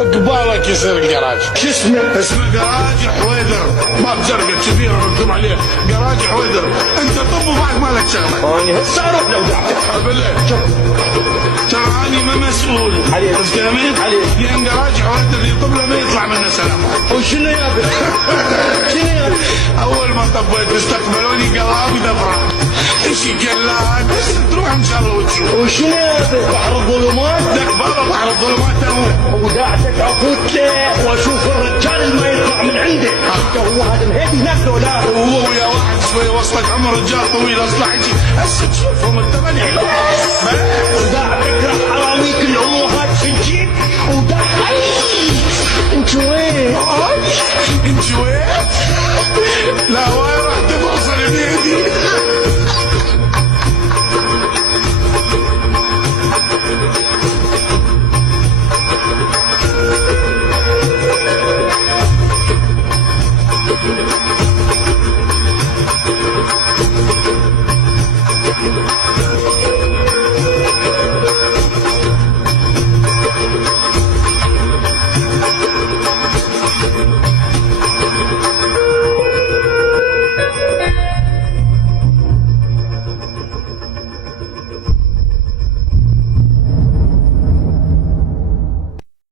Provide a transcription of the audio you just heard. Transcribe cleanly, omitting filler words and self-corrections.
قبالك يصير الجراج. شو اسمه؟ اسمه جراج حويدر، باب زرقاء كبير مكتوب عليه جراج حويدر. انت طب وبعد ما لك شغله. اني هسه اروح لو دعت. بالله تراني ما مسؤول عليك. بس كلامي عليك. لان جراج حويدر يطب له ما يطلع منه سلام. وشنو يابا؟ شنو يابا؟ اول ما طبيت استقبلوني قلابي دفره. ايش قلاد بس تروح ان شاء الله وتشوف. وشنو يابا؟ بحر الظلمات؟ دق بابا بحر الظلمات تموت. وداعتك عقود له واشوف الرجال اللي ما يطلع من عنده. هو هذا الهيبي هناك لو لا؟ وهو ويا واحد شوي وسطك عمر رجال طويل اصلع يجي هسه تشوفهم انت ما وداعتك راح اراويك الامهات سجين وداعتك. انت وين؟ انت وين؟ لا